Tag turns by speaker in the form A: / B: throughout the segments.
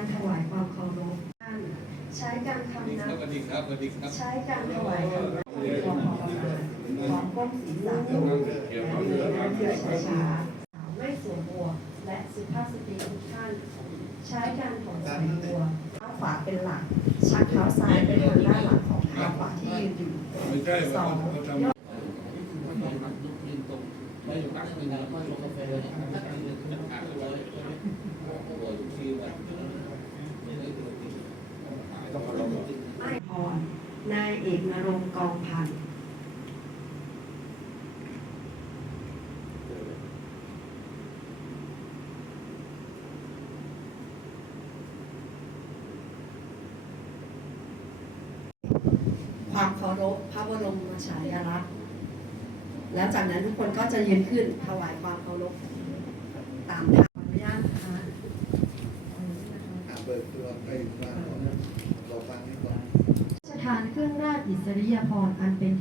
A: การถวายความเคารพท่านใช้การ
B: สวัสดี
A: คำ
B: ค
A: นั
B: รับบสวัสดีครับสวัสดีครับ
A: ใช้การถวายคำนับความพอประมาณความก้มศีรษะและเดินหน้าเดินช้าๆไม่สวมหมวกและสุภาพสตรีทุกท่าน ใช้การถอนสายบัวเท้าขวาเป็นหลัก ชักเท้าซ้ายไปทางด้านหลังของเท้าขวาที่ยืนอยู่
B: ไม่ใช่
A: ส
B: ว่า
A: อง
B: เขาทำ
C: ยืนตรงไม่อยู่ตั้งเป็นแล้วก็ลงกาแฟเลยตั้งแต่ยืนขึ้นขาเลยโอ้ยทีวัน
A: ไม่พรนายเอกนรงค์กองพันธ์ ความเคารพพระบรมฉายาลักษณ์แล้วจากนั้นทุกคนก็จะยืนขึ้นถวายความเคารพตามทางอนุญาตนะคะ
D: อะเปิดตัวไปฟังก่อนเราฟังนี้ก่อน
A: ราชทานเครื่องราชอิสริยาภรณ์อันเป็น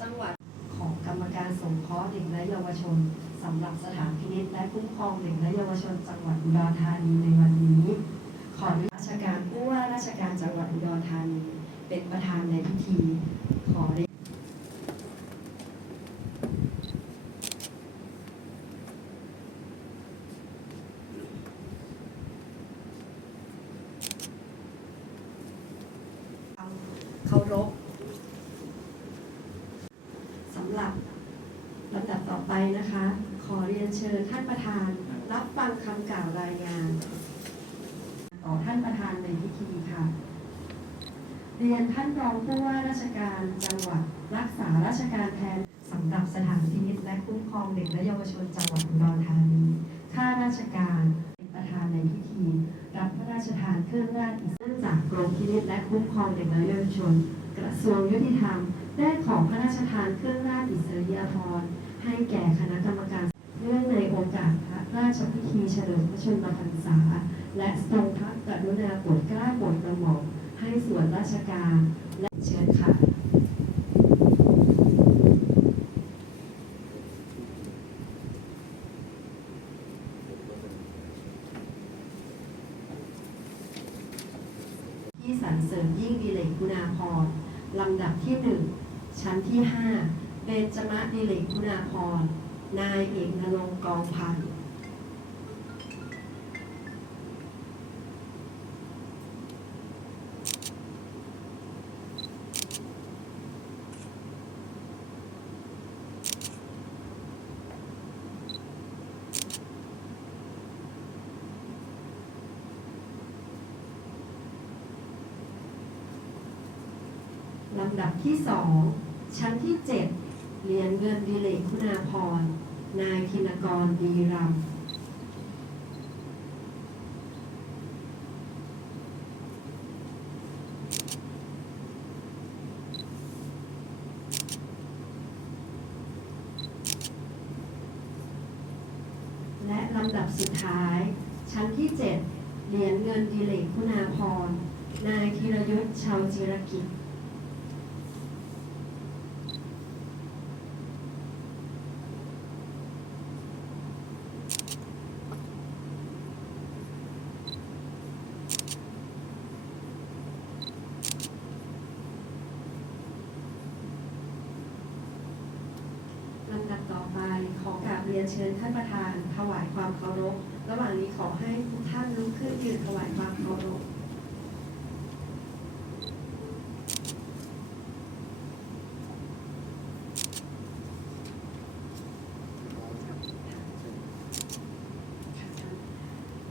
A: จังหวัดของกรรมการสง เคราะเด็กและเยาวชนสำหรับสถานพินิจและคุ้มครองเด็กและเยาวชนจังหวัดอุดรธานีในวันนี้ ขออนุญาตราชการผู้ว่าราชการจังหวัดอุดรธานี เป็นประธานในพิธี ขอเรียนเคารพสำหรับ ลำดับต่อไปนะคะ ขอเรียนเชิญท่านประธาน รับฟังคำกล่าวรายงานต่อท่านประธานในพิธีค่ะ เรียนท่านรองผู้ว่าราชการจังหวัดรักษาราชการแทนสำหรับสถานพินิจและคุ้มครองเด็กและเยาวชนจังหวัดอุดรธานีข้าราชการเป็นประธานในพิธี รับพระราชทานเครื่องราชอิสริยาภรณ์จากกรมพินิจและคุ้มครองเด็กและเยาวชน กระทรวงยุติธรรมได้ของพระราชทานเครื่องราชอิสริยาภรณ์ ให้แก่คณะกรรมการเนื่องในโอกาสพระราชพิธีเฉลิมพระชนมพรรษา และทรงพระกรุณาโปรดเกล้าโปรดกระหม่อมให้ส่วนราชการและเชิญค่ะ ที่สรรเสริญยิ่งดีเลกคุณาพรณ์ลำดับที่หนึ่งชั้นที่ห้า เบญจมะดีเลกคุณาพร นายเอกนรงกองพันธ์ลำดับที่สองชั้นที่เจ็ด เหรียญเงินดีเลกคุณาพร นายธินกรดีรำและลำดับสุดท้าย ชั้นที่เจ็ดเหรียญเงินดีเลกคุณาพร นายธีรยุทธ์ชาวจิรกิจ ลำดับต่อไปขอก เรียนเชิญท่านประธานถวายความเคารพ ระหว่างนี้ขอให้ทุกท่านลุกขึ้นยืนถวายความเคารพ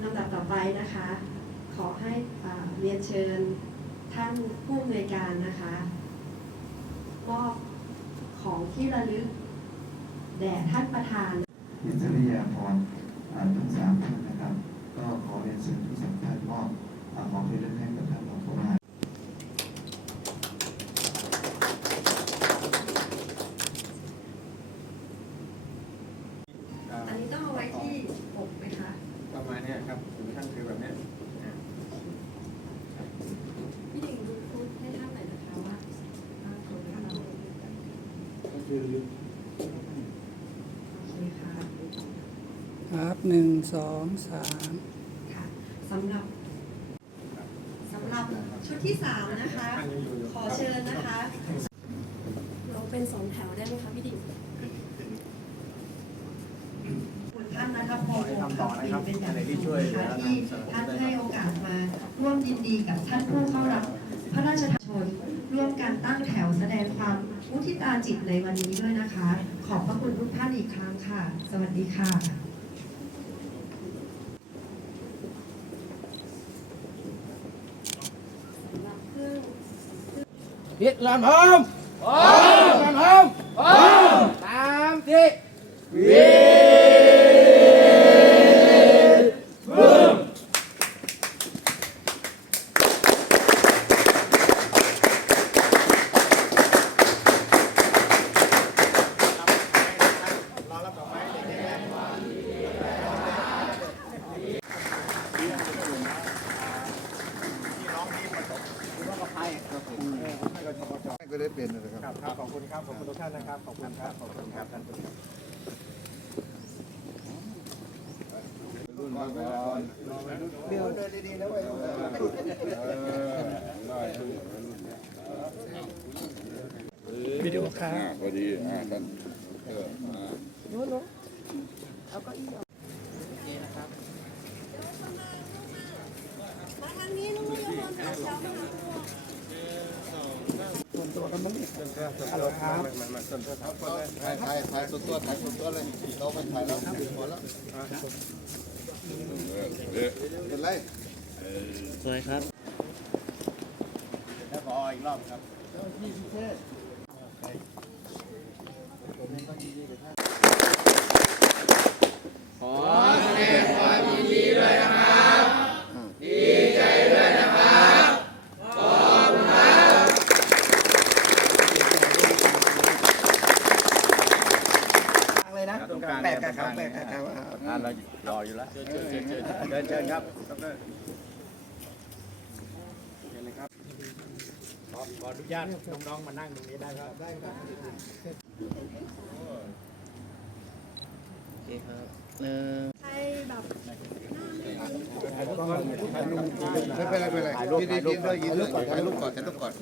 A: ลำดับต่อไปนะคะ ขอให้เรียนเชิญท่านผู้อำนวยการนะคะมอบของที่ระลึกแด่ท่านประธาน
E: อิสริยาพรทั้งสามท่านนะครับ ก็ขอเรียนเชิญที่สท่านมอบของที่เล่นให้กับท่านหลวงพ่อมา
A: อันนี้ต้องเอาไว้
B: ที่
A: อกไหมคะ
B: ประมาณนี้ครับท่านถือแบบนี้ย
A: พี่ดิ่งพูดให้ท่านหนนะคะว่าคื
D: อ
A: ค
F: รับหนึ่งสองสาม
A: ค่ะสำหรับสำหรับชุดที่สามนะคะ ขอเชิญนะคะเราเป็นสองแถวได้ไหมคะพี่ดิ่งคุณท่านนัทพงศ์วงศ์คำปินเป็นอย่างสูงนะคะที่ท่านให้โอกาสมาร่วมยินดีกับท่านผู้เข้ารับพระราชทานชนร่วมกันตั้งแถวแสดงความมุทิตาจิตในวันนี้ด้วยนะคะ ขอบพระคุณทุกท่านอีกครั้งค่ะ สวัสดีค่ะ
C: พิษลำพร้อมพร้อมลำพร้อมพร้อมตามที่วิ
D: ก็ได้เป็นนะครับ
B: ครับครับขอบคุณครับ ขอบคุณทุก ท่านนะครับขอบคุณครับ ขอบคุณครับท่านผู้ชม
D: เดี๋ยวเดินดีๆนะเว้ย
F: วิดีโอครับ
G: พอดีอ่าท่านเออมา
B: ก็อีกหลครับ
D: ถ่ายถ่ายถ่ายส่วนตัวถ่ายส่วนตัวเลยเราไม่ถ่ายแล้วพอแล้ว
G: เป็
D: นไร
B: แล้วขออีกรอบครับ
C: ขอแสดงความยินดีด้วยนะครับ ดีใจด้วยนะครับ ขอบคุณครับ
B: เลยนะแปดครับแปดครับอ่าเรารออยู่แล้วเชิญเชิญเชิญครับขออนุญาตน้องๆมานั่งตรงนี้ได้ครับได้ครับ
D: ไม่เป็นไรไม่เป็นไรยินดียินด้วยยินด้วยถ่ายรูปก่อนถ่ายรูปก่อน